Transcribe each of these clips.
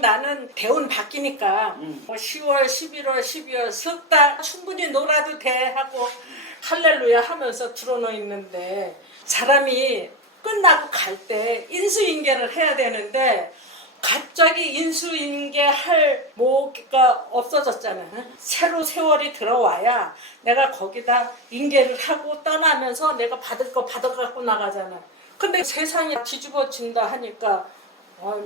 나는 대운 바뀌니까 뭐 10월, 11월, 12월 석 달 충분히 놀아도 돼 하고 할렐루야 하면서 들어놓 있는데 사람이 끝나고 갈 때 인수인계를 해야 되는데 갑자기 인수인계할 뭐가 없어졌잖아요. 새로 세월이 들어와야 내가 거기다 인계를 하고 떠나면서 내가 받을 거 받아갖고 나가잖아. 근데 세상이 뒤집어진다 하니까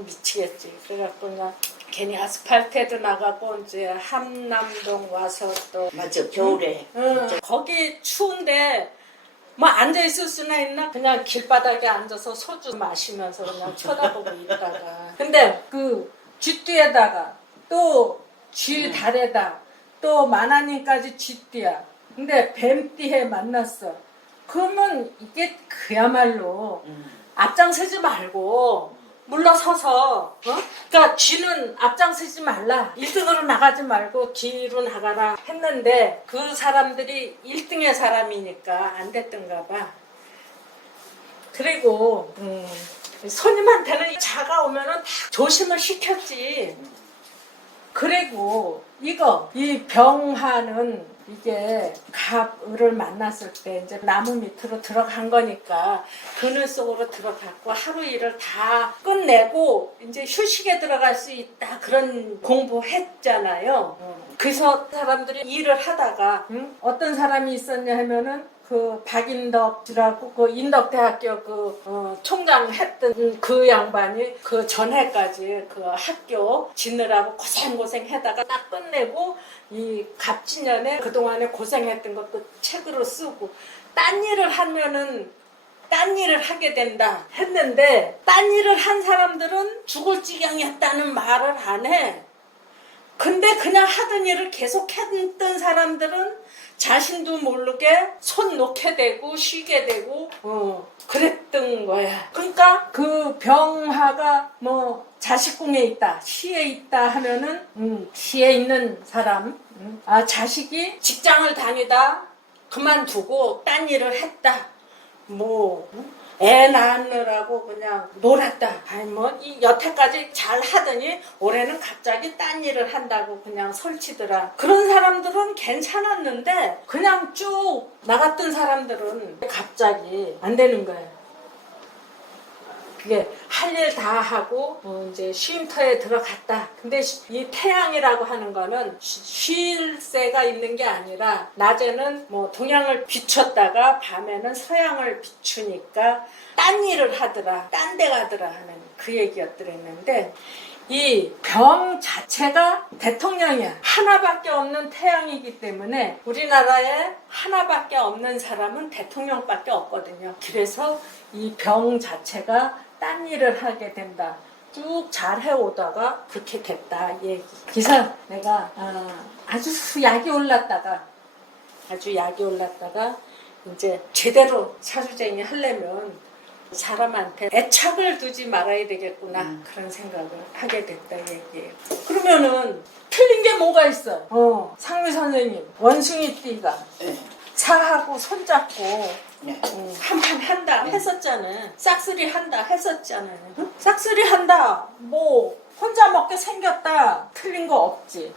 미치겠지. 그래갖고 그냥 괜히 아스팔트에도 나가고 이제 함남동 와서 또 맞아, 겨울에. 거기 추운데 뭐 앉아있을 수나 있나? 그냥 길바닥에 앉아서 소주 마시면서 그냥 쳐다보고 있다가 근데 그 쥐띠에다가 또 쥐달에다 또 만화님까지 쥐띠야. 근데 뱀띠에 만났어. 그러면 이게 그야말로 앞장서지 말고 물러서서 그러니까 쥐는 앞장서지 말라. 1등으로 나가지 말고 뒤로 나가라 했는데 그 사람들이 1등의 사람이니까 안 됐던가 봐. 그리고 손님한테는 자가 오면은 다 조심을 시켰지. 그리고 이 병화는 이게 갑을 만났을 때 이제 나무 밑으로 들어간 거니까 그늘 속으로 들어갔고 하루 일을 다 끝내고 이제 휴식에 들어갈 수 있다 그런 공부했잖아요. 그래서 사람들이 일을 하다가 어떤 사람이 있었냐 하면은 그 박인덕이라고 그 인덕대학교 그 총장 했던 그 양반이 그 전해까지 그 학교 지느라고 고생 해다가 딱 끝내고 이 갑진년에 그동안에 고생했던 것도 책으로 쓰고 딴 일을 하면은 딴 일을 하게 된다 했는데 딴 일을 한 사람들은 죽을 지경이었다는 말을 안 해. 근데 그냥 하던 일을 계속 했던 사람들은 자신도 모르게 손 놓게 되고 쉬게 되고 그랬던 거야. 그러니까 그 병화가 뭐 자식궁에 있다, 시에 있다 하면은 시에 있는 사람 자식이 직장을 다니다 그만두고 딴 일을 했다. 뭐 애 낳느라고 그냥 놀았다. 아니 뭐 여태까지 잘 하더니 올해는 갑자기 딴 일을 한다고 그냥 설치더라. 그런 사람들은 괜찮았는데 그냥 쭉 나갔던 사람들은 갑자기 안 되는 거예요. 그게 할 일 다 하고 이제 쉼터에 들어갔다. 근데 이 태양이라고 하는 거는 쉴 새가 있는 게 아니라 낮에는 뭐 동양을 비췄다가 밤에는 서양을 비추니까 딴 일을 하더라. 딴 데 가더라 하는 그 얘기였더랬는데 이 병 자체가 대통령이야. 하나밖에 없는 태양이기 때문에 우리나라에 하나밖에 없는 사람은 대통령밖에 없거든요. 그래서 이 병 자체가 딴 일을 하게 된다. 쭉 잘 해오다가 그렇게 됐다 얘기. 그래서 내가 아주 약이 올랐다가 이제 제대로 사주쟁이 하려면 사람한테 애착을 두지 말아야 되겠구나 그런 생각을 하게 됐다 얘기예요. 그러면은 틀린 게 뭐가 있어? 상미 선생님 원숭이띠가 사하고 손잡고 한판 한다 했었잖아요. 싹쓸이 한다 했었잖아요. 싹쓸이 한다 뭐 혼자 먹게 생겼다 틀린 거 없지.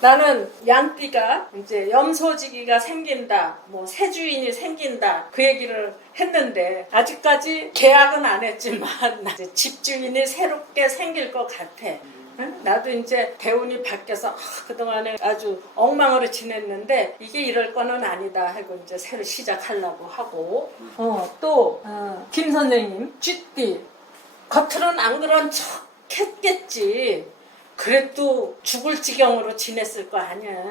나는 양띠가 이제 염소지기가 생긴다, 뭐 새주인이 생긴다 그 얘기를 했는데 아직까지 계약은 안 했지만 이제 집주인이 새롭게 생길 것 같아. 나도 이제 대운이 바뀌어서 그동안에 아주 엉망으로 지냈는데 이게 이럴 거는 아니다 하고 이제 새로 시작하려고 하고 또 김 선생님 쥐띠 겉으로는 안 그런 척 했겠지. 그래도 죽을 지경으로 지냈을 거 아니야.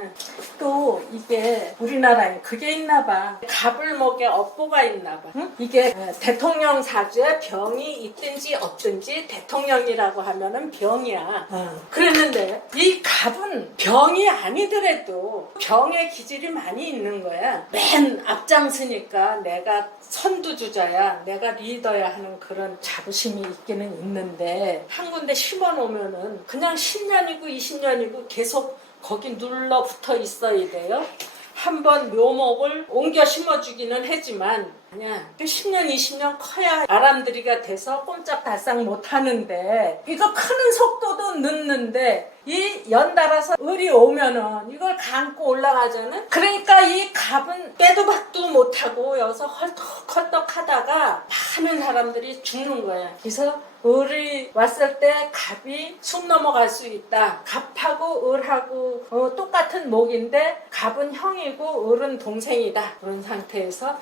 또 이게 우리나라에 그게 있나 봐. 갑을목에 업보가 있나 봐. 이게 대통령 사주에 병이 있든지 없든지 대통령이라고 하면은 병이야. 그랬는데 이 갑은 병이 아니더라도 병의 기질이 많이 있는 거야. 맨 앞장서니까 내가 선두주자야, 내가 리더야 하는 그런 자부심이 있기는 있는데 한 군데 심어놓으면은 그냥 10년이고 20년이고 계속 거기 눌러 붙어 있어야 돼요. 한번 묘목을 옮겨 심어주기는 하지만 아니야. 10년, 20년 커야 아람들이가 돼서 꼼짝달싹 못하는데 이거 크는 속도도 늦는데 이 연달아서 을이 오면은 이걸 감고 올라가잖아. 그러니까 이 갑은 빼도 박도 못하고 여기서 헐떡헐떡 하다가 많은 사람들이 죽는 거야. 그래서 을이 왔을 때 갑이 숨 넘어갈 수 있다. 갑하고 을하고 똑같은 목인데 갑은 형이고 을은 동생이다. 그런 상태에서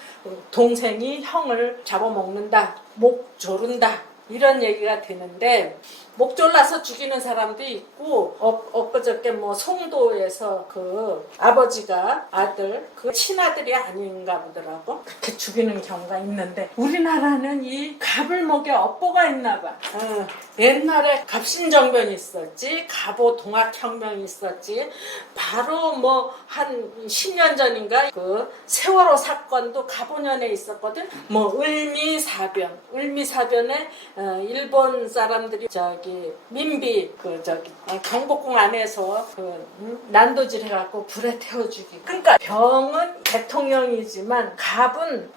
동생이 형을 잡아먹는다. 목 조른다. 이런 얘기가 되는데 목 졸라서 죽이는 사람도 있고 엊그저께 뭐 송도에서 그 아버지가 아들 그 친아들이 아닌가 보더라고 그렇게 죽이는 경우가 있는데 우리나라는 이 갑을 먹여 업보가 있나 봐. 옛날에 갑신정변이 있었지 갑오 동학혁명이 있었지 바로 뭐 한 10년 전인가 그 세월호 사건도 갑오년에 있었거든. 뭐 을미사변에 일본 사람들이 민비 경복궁 안에서 난도질 해갖고 불에 태워 죽이. 그러니까 병은 대통령이지만 갑은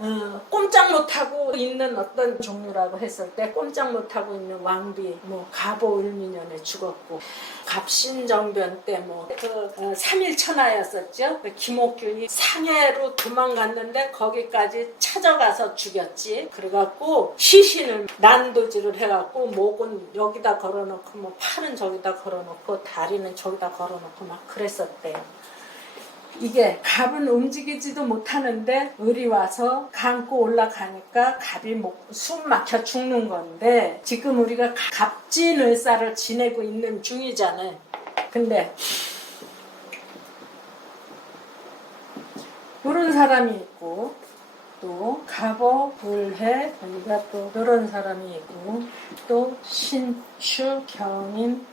꼼짝 못하고 있는 어떤 종류라고 했을 때 꼼짝 못하고 있는 왕비 뭐 갑오 을미년에 죽었고 갑신정변 때 뭐 그 3일 천하였었죠. 김옥균이 상해로 도망갔는데 거기까지 찾아가서 죽였지. 그래갖고 시신을 난도질을 해갖고 목은 여기다 걸어놓고 뭐 팔은 저기다 걸어놓고 다리는 저기다 걸어놓고 막 그랬었대. 이게 갑은 움직이지도 못하는데 을이 와서 감고 올라가니까 갑이 숨 막혀 죽는 건데 지금 우리가 갑진을사를 지내고 있는 중이잖아요. 근데 이런 사람이 있고 또 갑오 을해 여기가 또 이런 사람이 있고 또 신축 경인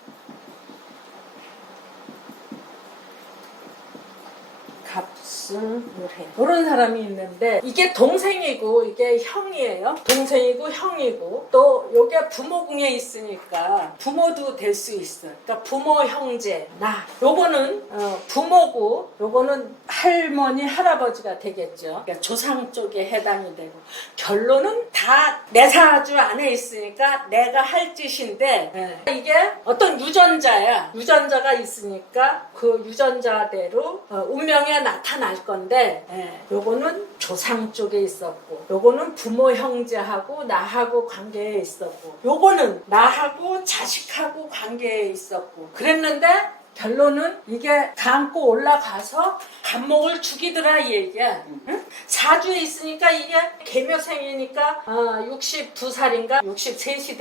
갑술을해 이런 사람이 있는데 이게 동생이고 이게 형이에요. 동생이고 형이고 또 요게 부모궁에 있으니까 부모도 될 수 있어. 그러니까 부모 형제 나 요거는 부모고 요거는 할머니 할아버지가 되겠죠. 그러니까 조상 쪽에 해당이 되고 결론은 다 내 사주 안에 있으니까 내가 할 짓인데 이게 어떤 유전자야. 유전자가 있으니까 그 유전자대로 운명에 나타날 건데 요거는 조상 쪽에 있었고 요거는 부모 형제하고 나하고 관계에 있었고 요거는 나하고 자식하고 관계에 있었고 그랬는데 결론은 이게 감고 올라가서 갑목을 죽이더라 이 얘기야. 응? 사주에 있으니까 이게 계묘생이니까 62살인가 63이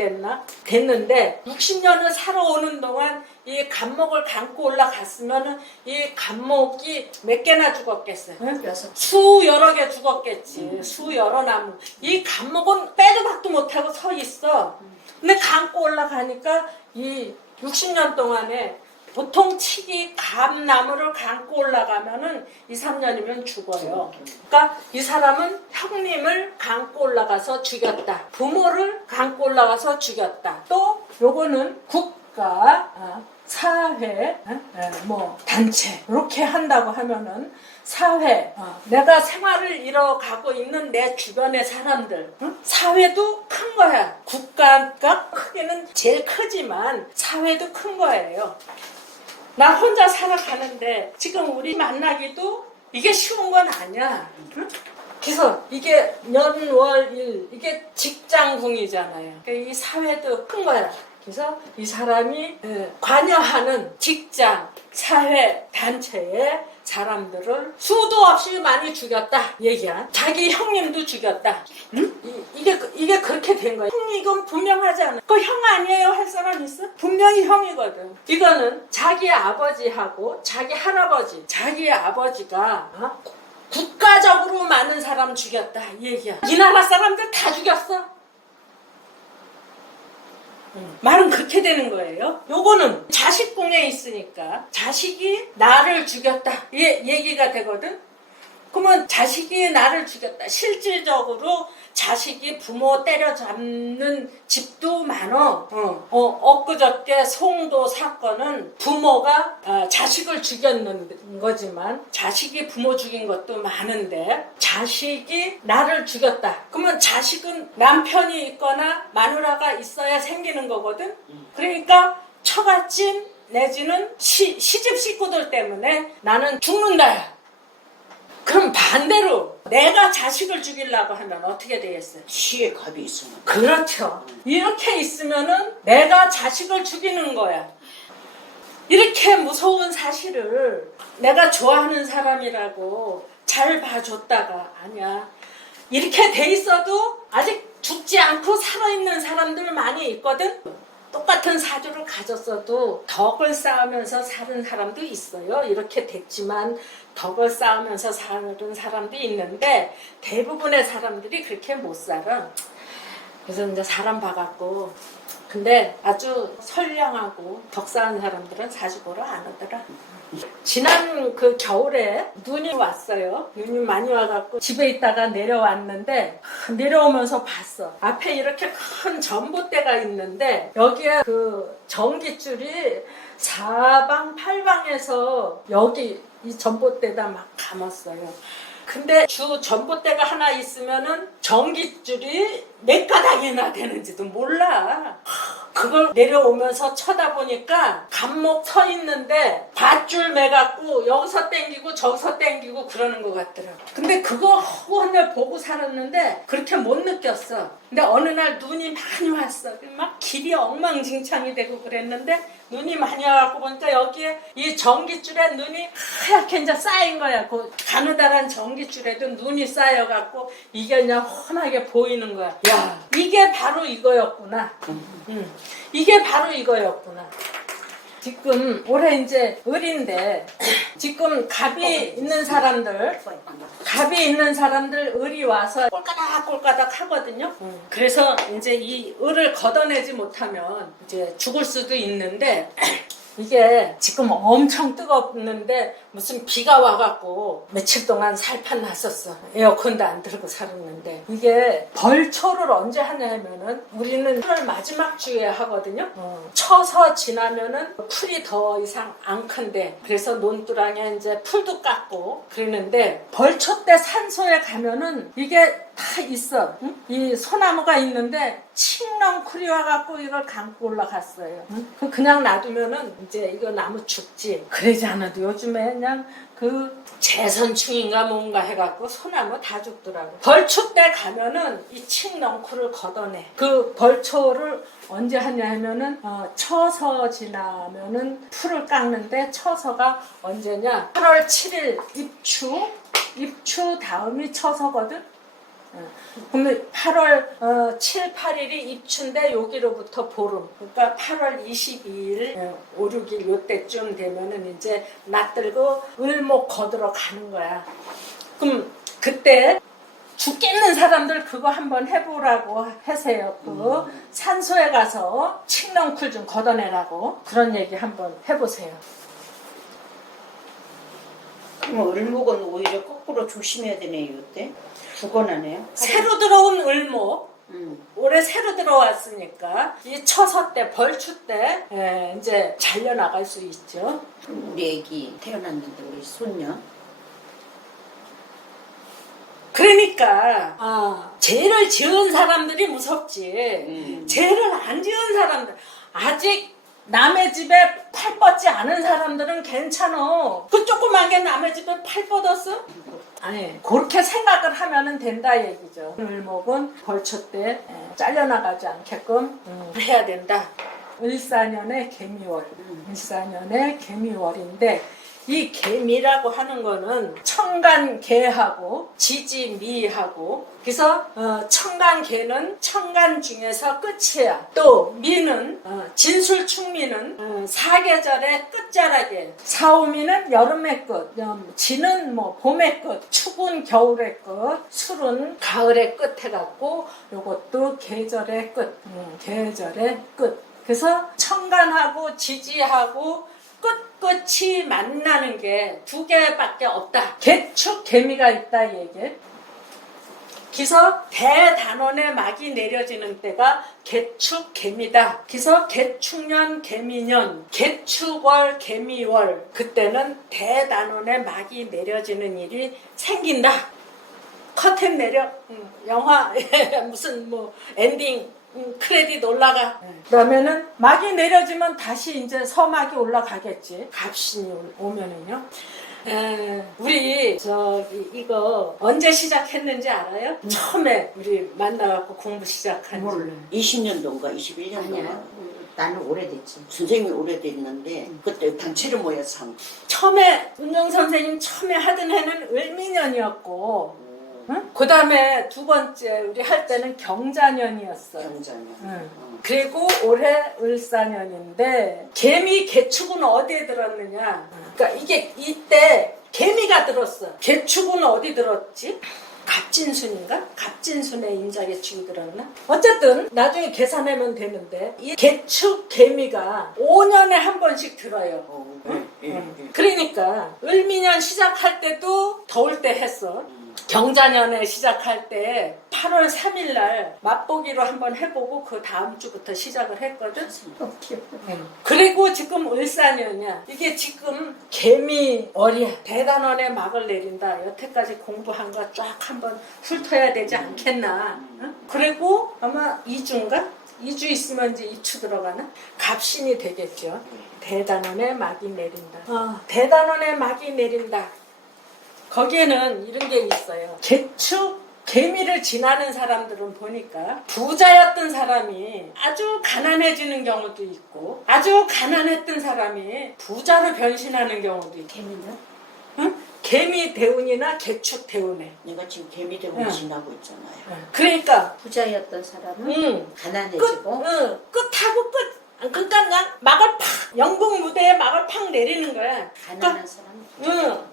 됐는데 60년을 살아오는 동안 이 갑목을 감고 올라갔으면은 이 갑목이 몇 개나 죽었겠어요? 응? 수 여러 개 죽었겠지. 수 여러 나무. 이 갑목은 빼도 박도 못하고 서 있어. 근데 감고 올라가니까 이 60년 동안에 보통 치기 갑나무를 감고 올라가면은 2, 3년이면 죽어요. 그러니까 이 사람은 형님을 감고 올라가서 죽였다. 부모를 감고 올라가서 죽였다. 또 요거는 국가, 사회, 뭐 단체 이렇게 한다고 하면은 사회, 내가 생활을 이뤄가고 있는 내 주변의 사람들, 사회도 큰 거야. 국가가 크기는 제일 크지만 사회도 큰 거예요. 나 혼자 살아가는데 지금 우리 만나기도 이게 쉬운 건 아니야. 응? 그래서 이게 년월일 이게 직장궁이잖아요. 그러니까 이 사회도 큰 거야. 그래서 이 사람이 관여하는 직장, 사회, 단체에 사람들을 수도 없이 많이 죽였다 얘기야. 자기 형님도 죽였다. 응? 이게 그렇게 된 거야. 형이건 분명하지 않아. 그 형 아니에요 할 사람 있어? 분명히 형이거든. 이거는 자기 아버지하고 자기 할아버지, 자기 아버지가 국가적으로 많은 사람 죽였다 이 얘기야. 이 나라 사람들 다 죽였어. 말은 그렇게 되는 거예요. 요거는 자식궁에 있으니까 자식이 나를 죽였다 얘기가 되거든. 그러면 자식이 나를 죽였다. 실질적으로 자식이 부모 때려잡는 집도 많어. 엊그저께 송도 사건은 부모가 자식을 죽였는 거지만 자식이 부모 죽인 것도 많은데 자식이 나를 죽였다. 그러면 자식은 남편이 있거나 마누라가 있어야 생기는 거거든. 그러니까 처갓집 내지는 시집 식구들 때문에 나는 죽는다. 그럼 반대로 내가 자식을 죽이려고 하면 어떻게 되겠어요? 시에 갑이 있으면. 그렇죠. 이렇게 있으면은 내가 자식을 죽이는 거야. 이렇게 무서운 사실을 내가 좋아하는 사람이라고 잘 봐줬다가 아니야. 이렇게 돼 있어도 아직 죽지 않고 살아있는 사람들 많이 있거든. 똑같은 사주를 가졌어도 덕을 쌓으면서 사는 사람도 있어요. 이렇게 됐지만 덕을 쌓으면서 사는 사람도 있는데 대부분의 사람들이 그렇게 못 살아. 그래서 이제 사람 봐갖고 근데 아주 선량하고 덕 쌓은 사람들은 사주 보러 안 오더라. 지난 그 겨울에 눈이 왔어요. 눈이 많이 와갖고 집에 있다가 내려왔는데 내려오면서 봤어. 앞에 이렇게 큰 전봇대가 있는데 여기에 그 전기줄이 사방팔방에서 여기 이 전봇대다 막 감았어요. 근데 주 전봇대가 하나 있으면은 전기줄이 몇 가닥이나 되는지도 몰라. 그걸 내려오면서 쳐다보니까 감목 서 있는데 밧줄 매갖고 여기서 땡기고 저기서 땡기고 그러는 것 같더라고. 근데 그거 혼자 보고 살았는데 그렇게 못 느꼈어. 근데 어느 날 눈이 많이 왔어. 막 길이 엉망진창이 되고 그랬는데 눈이 많이 와갖고 보니까 여기에 이 전기줄에 눈이 하얗게 이제 쌓인 거야. 그 가느다란 전기줄에도 눈이 쌓여갖고 이게 그냥 훤하게 보이는 거야. 야, 이게 바로 이거였구나. 이게 바로 이거였구나. 지금 올해 이제 을인데 지금 갑이 있는 사람들 을이 와서 꼴까닥 하거든요. 그래서 이제 이 을을 걷어내지 못하면 이제 죽을 수도 있는데 이게 지금 엄청 뜨겁는데 무슨 비가 와갖고 며칠 동안 살판 났었어. 에어컨도 안 틀고 살았는데 이게 벌초를 언제 하냐면은 우리는 8월 마지막 주에 하거든요. 쳐서 지나면은 풀이 더 이상 안 큰데 그래서 논두랑에 이제 풀도 깎고 그러는데 벌초 때 산소에 가면은 이게 다 있어. 응? 이 소나무가 있는데 칡렁쿨이 와갖고 이걸 감고 올라갔어요. 응? 그냥 놔두면은 이제 이거 나무 죽지. 그러지 않아도 요즘에 그냥 그 재선충인가 뭔가 해갖고 소나무 다 죽더라고. 벌초 때 가면은 이 칡렁쿨을 걷어내. 그 벌초를 언제 하냐 하면은 처서 지나면은 풀을 깎는데 처서가 언제냐? 8월 7일 입추 다음이 처서거든. 그러면 8월 7, 8일이 입추인데 여기로부터 보름. 그러니까 8월 22일, 5, 6일 요때쯤 되면은 이제 낯들고 을목 거들어 가는 거야. 그럼 그때 죽겠는 사람들 그거 한번 해보라고 하세요. 그 산소에 가서 칡렁쿨 좀 걷어내라고 그런 얘기 한번 해보세요. 그럼 을목은 오히려 거꾸로 조심해야 되네요, 이때. 죽어나네요. 새로 들어온 을목, 올해 새로 들어왔으니까 이 처서 때, 벌추 때 이제 잘려나갈 수 있죠. 우리 애기 태어났는데 우리 손녀. 그러니까 죄를 지은 사람들이 무섭지. 죄를 안 지은 사람들 아직 남의 집에 팔 뻗지 않은 사람들은 괜찮아. 그 조그만 남의 집에 팔 뻗었어? 아니, 그렇게 생각을 하면은 된다 얘기죠. 을목은 벌초 때 잘려나가지 않게끔 해야 된다. 을사년의 개미월. 을사년의 개미월인데 이 개미라고 하는 거는 청간개하고 지지미하고 그래서 청간개는 청간 중에서 끝이야. 또 미는 진술충미는 사계절의 끝자락에 사오미는 여름의 끝, 지는 뭐 봄의 끝, 축은 겨울의 끝, 술은 가을의 끝 해갖고 요것도 계절의 끝, 계절의 끝. 그래서 청간하고 지지하고 끝끝이 만나는 게 두 개밖에 없다. 개축 개미가 있다 얘기. 그래서 대단원의 막이 내려지는 때가 개축 개미다. 그래서 개축년 개미년, 개축월 개미월, 그때는 대단원의 막이 내려지는 일이 생긴다. 커튼 내려, 영화 무슨 뭐 엔딩 크레딧 올라가. 그러면은 막이 내려지면 다시 이제 서막이 올라가겠지. 갑신이 오면은요. 우리 이거 언제 시작했는지 알아요? 처음에 우리 만나갖고 공부 시작한 지. 몰라. 20년도인가 21년도인가. 아니야. 나는 오래됐지. 선생님이 오래됐는데 그때 단체로 모여서 한 거. 처음에 은영 선생님 처음에 하던 해는 을미년이었고, 응? 그 다음에 두 번째 우리 할 때는 경자년이었어요. 경자년. 응. 그리고 올해 을사년인데 개미 개축은 어디에 들었느냐? 그러니까 이게 이때 개미가 들었어. 개축은 어디 들었지? 갑진순인가? 갑진순에 인자개축이 들었나? 어쨌든 나중에 계산하면 되는데 이 개축 개미가 5년에 한 번씩 들어요. 그러니까 을미년 시작할 때도 더울 때 했어. 경자년에 시작할 때 8월 3일 날 맛보기로 한번 해보고 그 다음 주부터 시작을 했거든. 그리고 지금 을사년이야. 이게 지금 개미월이야. 대단원에 막을 내린다. 여태까지 공부한 거 쫙 한번 훑어야 되지 않겠나. 응? 그리고 아마 2주인가? 2주 있으면 이제 입추 들어가나? 갑신이 되겠죠. 대단원에 막이 내린다. 대단원에 막이 내린다. 거기에는 이런 게 있어요. 개축 개미를 지나는 사람들은 보니까 부자였던 사람이 아주 가난해지는 경우도 있고, 아주 가난했던 사람이 부자로 변신하는 경우도 있고. 개미는? 응? 개미 대운이나 개축 대운에. 내가 지금 개미대원 지나고 있잖아요. 그러니까 부자였던 사람은 가난해지고 끝하고 끝. 그러니까 막을 팍, 영국 무대에 막을 팍 내리는 거야. 가난한 사람.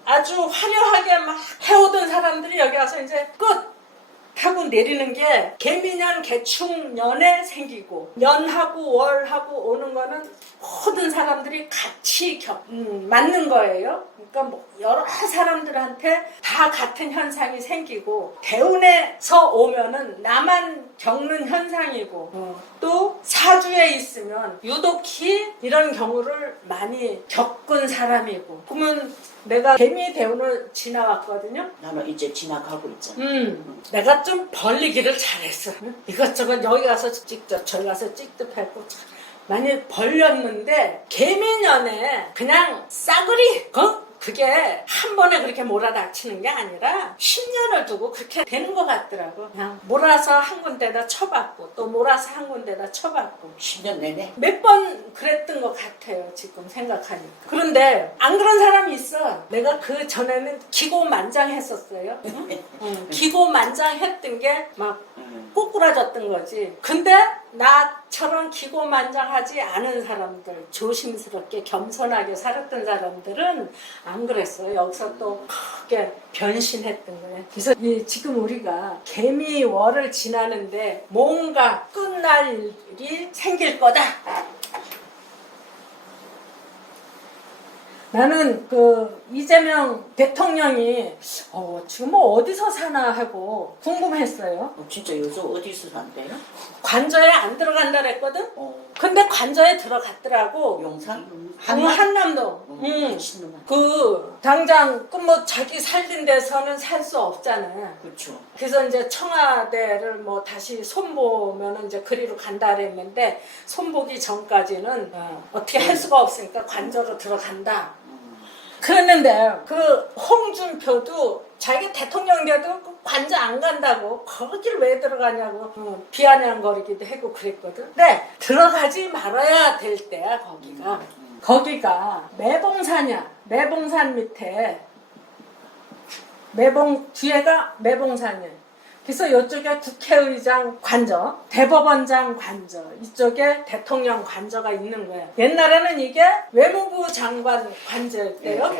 아주 화려하게 막 해오던 사람들이 여기 와서 이제 끝 하고 내리는 게 개미년 개축년에 생기고, 년하고 월하고 오는 거는 모든 사람들이 같이 맞는 거예요. 그러니까 뭐 여러 사람들한테 다 같은 현상이 생기고, 대운에서 오면은 나만 겪는 현상이고, 또 사주에 있으면 유독히 이런 경우를 많이 겪은 사람이고. 그러면 내가 개미 대운을 지나왔거든요. 나는 이제 지나가고 있잖아. 내가 좀 벌리기를 잘했어. 이것저것 여기 가서 찍듯 저기 가서 찍듯 했고 많이 벌렸는데, 개미년에 그냥 싸그리 그게 한 번에 그렇게 몰아닥치는 게 아니라 10년을 두고 그렇게 되는 것 같더라고. 그냥 몰아서 한 군데다 쳐봤고 또 몰아서 한 군데다 쳐봤고 10년 내내? 몇 번 그랬던 것 같아요, 지금 생각하니까. 그런데 안 그런 사람이 있어. 내가 그 전에는 기고만장했었어요. 기고만장했던 게 막 꼬꾸라졌던 거지. 근데 나처럼 기고만장하지 않은 사람들, 조심스럽게 겸손하게 살았던 사람들은 안 그랬어요. 여기서 또 크게 변신했던 거예요. 그래서 지금 우리가 개미월을 지나는데 뭔가 끝날 일이 생길 거다. 나는 이재명 대통령이 지금 뭐 어디서 사나 하고 궁금했어요. 진짜 요즘 어디서 산대요? 관저에 안 들어간다 그랬거든? 근데 관저에 들어갔더라고. 용산? 한남동. 미친놈아. 당장 뭐 자기 살던 데서는 살 수 없잖아요. 그렇죠. 그래서 이제 청와대를 뭐 다시 손보면은 이제 그리로 간다 그랬는데, 손보기 전까지는 어떻게 할 수가 없으니까 관저로 들어간다. 그랬는데 홍준표도 자기 대통령 돼도 관저 안 간다고 거기를 왜 들어가냐고 비아냥거리기도 하고 그랬거든. 근데 들어가지 말아야 될 때야 거기가. 거기가 매봉산이야. 매봉산 밑에 뒤에가 매봉산이야. 그래서 이쪽에 국회의장 관저, 대법원장 관저, 이쪽에 대통령 관저가 있는 거야. 옛날에는 이게 외무부 장관 관저였대요.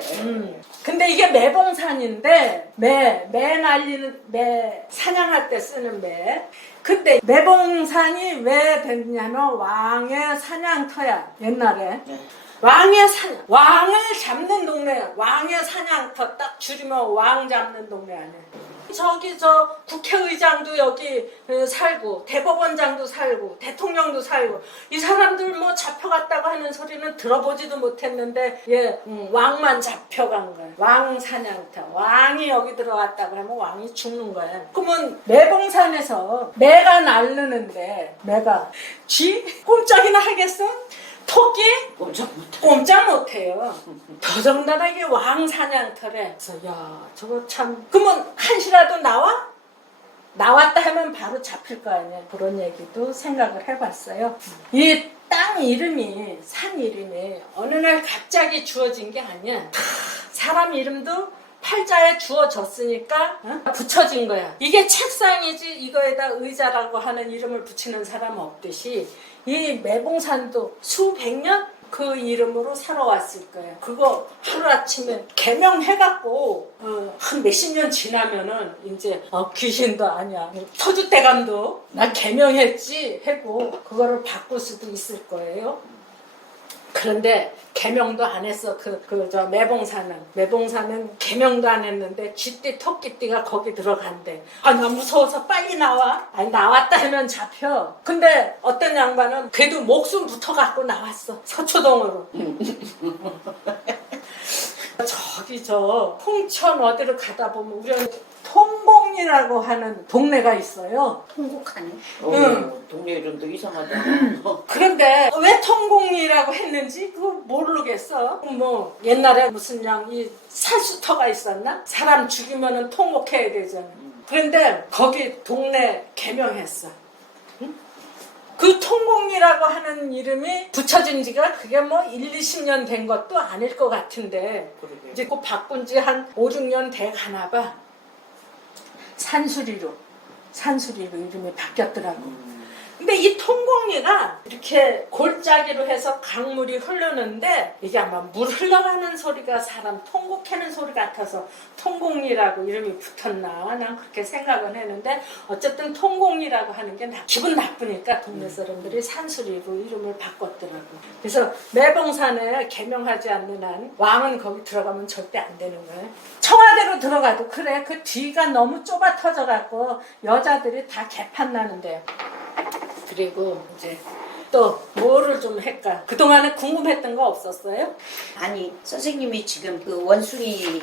근데 이게 매봉산인데 매 날리는 매 사냥할 때 쓰는 매. 근데 매봉산이 왜 됐냐면 왕의 사냥터야 옛날에. 왕의 사냥, 왕을 잡는 동네, 왕의 사냥터 딱 줄이면 왕 잡는 동네 아니야. 저기 저 국회의장도 여기 살고 대법원장도 살고 대통령도 살고 이 사람들 뭐 잡혀갔다고 하는 소리는 들어보지도 못했는데 왕만 잡혀간 거야. 왕 사냥터. 왕이 여기 들어왔다고 하면 왕이 죽는 거야. 그러면 매봉산에서 매가 날르는데 매가 쥐 꼼짝이나 하겠어? 토끼? 꼼짝 못해요. 더정다하게 왕사냥터래. 그래서 야 저거 참 그러면 한시라도 나와? 나왔다 하면 바로 잡힐 거 아니야. 그런 얘기도 생각을 해봤어요. 이 땅 이름이 산 이름이 어느 날 갑자기 주어진 게 아니야. 사람 이름도 팔자에 주어졌으니까 붙여진 거야. 이게 책상이지 이거에다 의자라고 하는 이름을 붙이는 사람 없듯이 이 매봉산도 수백 년 그 이름으로 살아왔을 거예요. 그거 하루아침에 개명해갖고 한 몇십 년 지나면은 이제 귀신도 아니야 터줏대감도 나 개명했지 하고 그거를 바꿀 수도 있을 거예요. 그런데 개명도 안 했어. 저 매봉산은 개명도 안 했는데 쥐띠 토끼띠가 거기 들어간대. 아, 나 무서워서 빨리 나와. 아니 나왔다 하면 잡혀. 근데 어떤 양반은 그래도 목숨 붙어갖고 나왔어. 서초동으로. 저기 저 홍천 어디를 가다 보면 우리 통곡리라고 하는 동네가 있어요. 통곡하네. 응. 동네 이름도 이상하다. 그런데 왜 통곡리라고 했는지 그거 모르겠어. 뭐 옛날에 무슨 이 살수터가 있었나? 사람 죽이면은 통곡해야 되잖아. 그런데 거기 동네 개명했어. 그 통곡리라고 하는 이름이 붙여진 지가 그게 뭐 1, 20년 된 것도 아닐 것 같은데 그러게. 이제 그 바꾼 지 한 5, 6년 돼 가나 봐. 산수리로 이름이 바뀌었더라고. 근데 이 통곡리가 이렇게 골짜기로 해서 강물이 흐르는데 이게 아마 물 흘러가는 소리가 사람 통곡하는 소리 같아서 통곡리라고 이름이 붙었나 난 그렇게 생각은 했는데 어쨌든 통곡리라고 하는 게 기분 나쁘니까 동네 사람들이 산수리로 이름을 바꿨더라고. 그래서 매봉산에 개명하지 않는 한 왕은 거기 들어가면 절대 안 되는 거야. 청와대로 들어가도 그래. 그 뒤가 너무 좁아 터져갖고 여자들이 다 개판 나는데. 그리고 이제 또 뭐를 좀 할까? 그동안에 궁금했던 거 없었어요? 아니 선생님이 지금 그 원숭이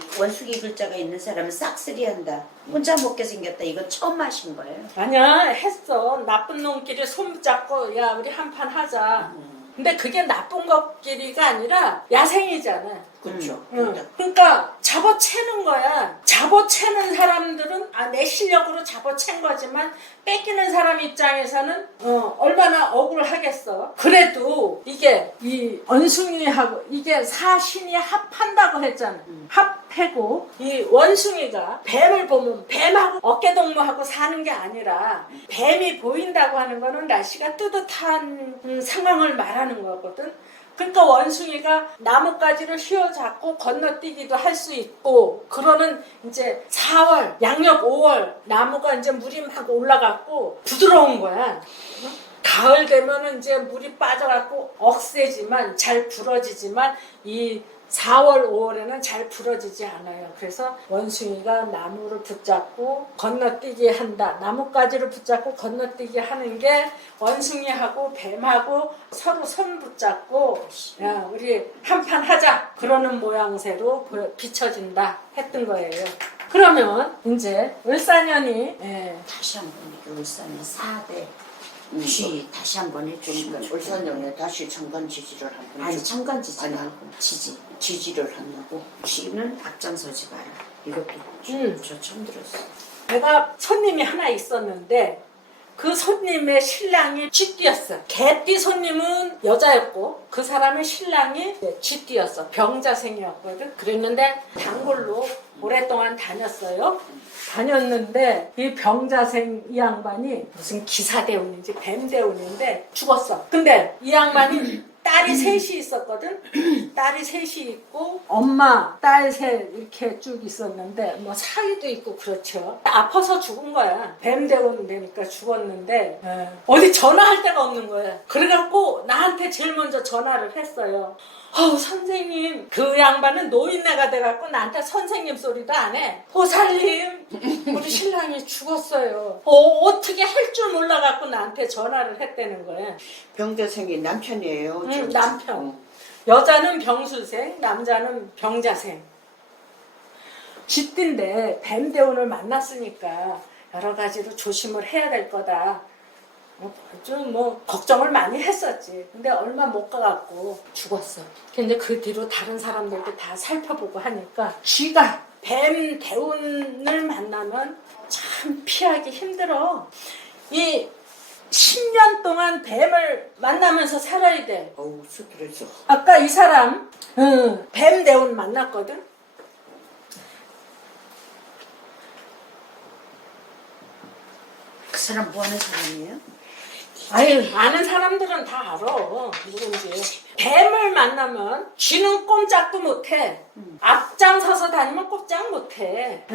글자가 있는 사람은 싹쓸이 한다. 혼자 먹게 생겼다. 이거 처음 하신 거예요? 아니야 했어. 나쁜 놈끼리 손잡고 야 우리 한판 하자. 근데 그게 나쁜 것끼리가 아니라 야생이잖아. 그렇죠. 그러니까 잡아채는 거야. 잡아채는 사람들은 내 실력으로 잡아챈 거지만 뺏기는 사람 입장에서는 얼마나 억울하겠어. 그래도 이게 이 원숭이하고 이게 사신이 합한다고 했잖아. 합해고 이 원숭이가 뱀을 보면 뱀하고 어깨동무하고 사는 게 아니라 뱀이 보인다고 하는 거는 날씨가 뜨뜻한 상황을 말하는 거거든. 그러니까 원숭이가 나뭇가지를 휘어잡고 건너뛰기도 할 수 있고 그러는 이제 4월, 양력 5월 나무가 이제 물이 막 올라갔고 부드러운 거야. 가을 되면은 이제 물이 빠져갖고 억세지만 잘 부러지지만 이 4월, 5월에는 잘 부러지지 않아요. 그래서 원숭이가 나무를 붙잡고 건너뛰기 한다. 나뭇가지를 붙잡고 건너뛰기 하는 게 원숭이하고 뱀하고 서로 손 붙잡고 야, 우리 한판 하자. 그러는 모양새로 비춰진다 했던 거예요. 그러면 이제 을사년이 다시 한번 이렇게 울산의 4대 쥐 다시 한번 해주시면 울산역에 다시 청간 지지를 한번 아니 청간 지지 아니, 말고 지지를 한다고. 쥐는 앞장서지 마라. 이것도 저 처음 들었어. 내가 손님이 하나 있었는데 그 손님의 신랑이 쥐띠였어. 개띠 손님은 여자였고 그 사람의 신랑이 쥐띠였어. 병자생이었거든. 그랬는데 단골로 오랫동안 다녔어요. 다녔는데 이 병자생 이 양반이 무슨 기사대운인지 뱀대운인데 죽었어. 근데 이 양반이 딸이 셋이 있었거든. 딸이 셋이 있고 엄마, 딸 셋 이렇게 쭉 있었는데 뭐 사위도 있고 그렇죠. 아파서 죽은 거야. 뱀 되니까 죽었는데 어디 전화할 데가 없는 거야. 그래갖고 나한테 제일 먼저 전화를 했어요. 선생님, 그 양반은 노인네가 돼갖고 나한테 선생님 소리도 안 해. 보살님, 우리 신랑이 죽었어요. 어떻게 할 줄 몰라갖고 나한테 전화를 했다는 거야. 병자생이 남편이에요. 응, 남편. 여자는 병수생, 남자는 병자생. 쥐띠인데 뱀대운을 만났으니까 여러 가지로 조심을 해야 될 거다. 좀 걱정을 많이 했었지. 근데 얼마 못 가갖고 죽었어. 근데 그 뒤로 다른 사람들도 다 살펴보고 하니까 쥐가 뱀 대운을 만나면 참 피하기 힘들어. 이 10년 동안 뱀을 만나면서 살아야 돼. 어우, 스트레스. 아까 이 사람 뱀 대운 만났거든. 그 사람 뭐 하는 사람이에요? 아유, 아는 사람들은 다 알아. 누군지. 뱀을 만나면 쥐는 꼼짝도 못해. 앞장서서 다니면 꼼짝 못해.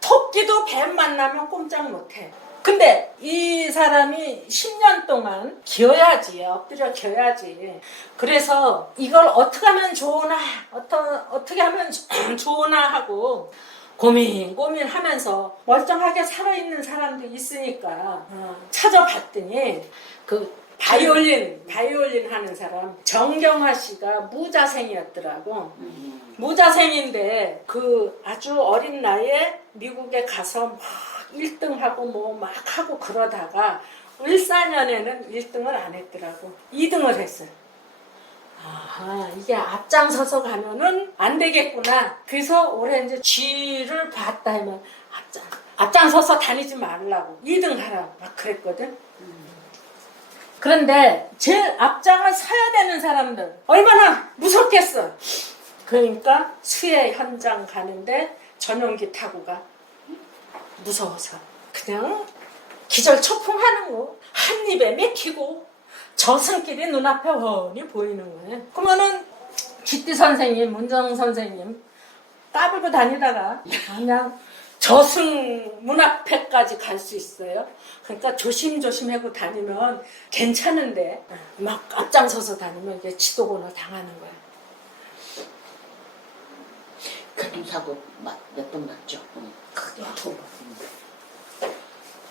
토끼도 뱀 만나면 꼼짝 못해. 근데 이 사람이 10년 동안 기어야지. 엎드려 기어야지. 그래서 이걸 어떻게 하면 좋으나, 어떻게 하면 좋으나 하고 고민하면서 멀쩡하게 살아있는 사람도 있으니까 찾아봤더니 그 바이올린 하는 사람 정경화 씨가 무자생이었더라고. 무자생인데 그 아주 어린 나이에 미국에 가서 막 1등하고 막 하고 그러다가 14년에는 1등을 안 했더라고. 2등을 했어요. 이게 앞장서서 가면은 안 되겠구나. 그래서 올해 이제 쥐를 봤다 하면 앞장서서 다니지 말라고. 2등 하라고 막 그랬거든. 그런데 제일 앞장을 서야 되는 사람들 얼마나 무섭겠어. 그러니까 수해 현장 가는데 전용기 타고 가. 무서워서 그냥 기절초풍하는 거. 한 입에 맥히고 저승길이 눈앞에 훤히 보이는 거예요. 그러면은 쥐띠 선생님, 문정 선생님 까불고 다니다가 그냥 저승 문 앞에까지 갈 수 있어요. 그러니까 조심조심 하고 다니면 괜찮은데 막 앞장서서 다니면 이게 지도곤을 당하는 거야. 교통사고 몇 번 났죠. 크게 두 번.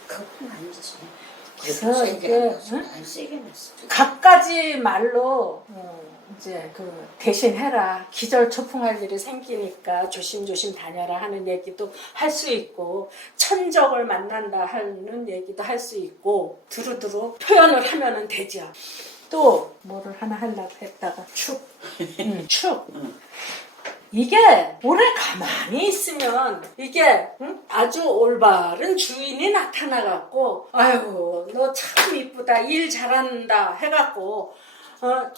그건 아니지. 그래서 이게 세게 났어. 갖가지 말로 이제 그 대신해라. 기절초풍할 일이 생기니까 조심조심 다녀라 하는 얘기도 할 수 있고 천적을 만난다 하는 얘기도 할 수 있고 두루두루 표현을 하면은 되죠. 또 뭐를 하나 하려고 했다가 축. 이게 오래 가만히 있으면 이게 아주 올바른 주인이 나타나갖고 아유 너 참 이쁘다 일 잘한다 해갖고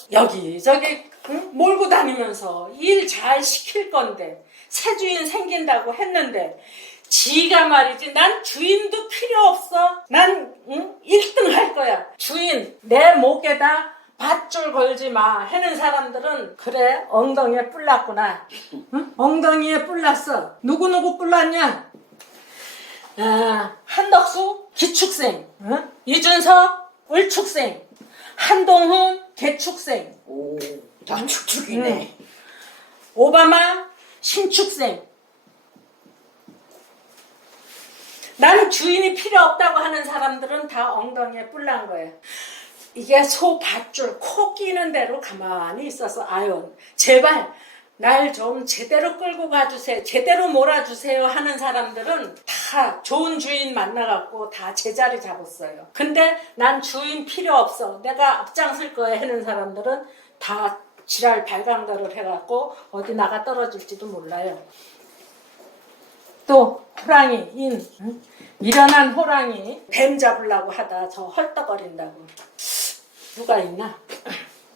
여기저기 몰고 다니면서 일 잘 시킬 건데 새 주인 생긴다고 했는데 지가 말이지 난 주인도 필요 없어. 난 1등 할 거야. 주인 내 목에다 밧줄 걸지 마 하는 사람들은 그래 엉덩이에 뿔 났구나. 응? 엉덩이에 뿔 났어. 누구누구 뿔 났냐? 한덕수 기축생, 이준석 을축생, 한동훈 개축생, 오, 다 축축이네. 오바마 신축생. 나는 주인이 필요 없다고 하는 사람들은 다 엉덩이에 뿔 난 거예요. 이게 소 밧줄 코 끼는 대로 가만히 있어서 아유 제발 날 좀 제대로 끌고 가주세요. 제대로 몰아주세요 하는 사람들은 다 좋은 주인 만나갖고 다 제자리 잡았어요. 근데 난 주인 필요 없어. 내가 앞장설 거야 하는 사람들은 다 지랄 발광가를 해갖고 어디 나가 떨어질지도 몰라요. 또 호랑이 미련한 호랑이 뱀 잡으려고 하다 저 헐떡거린다고. 누가 있나?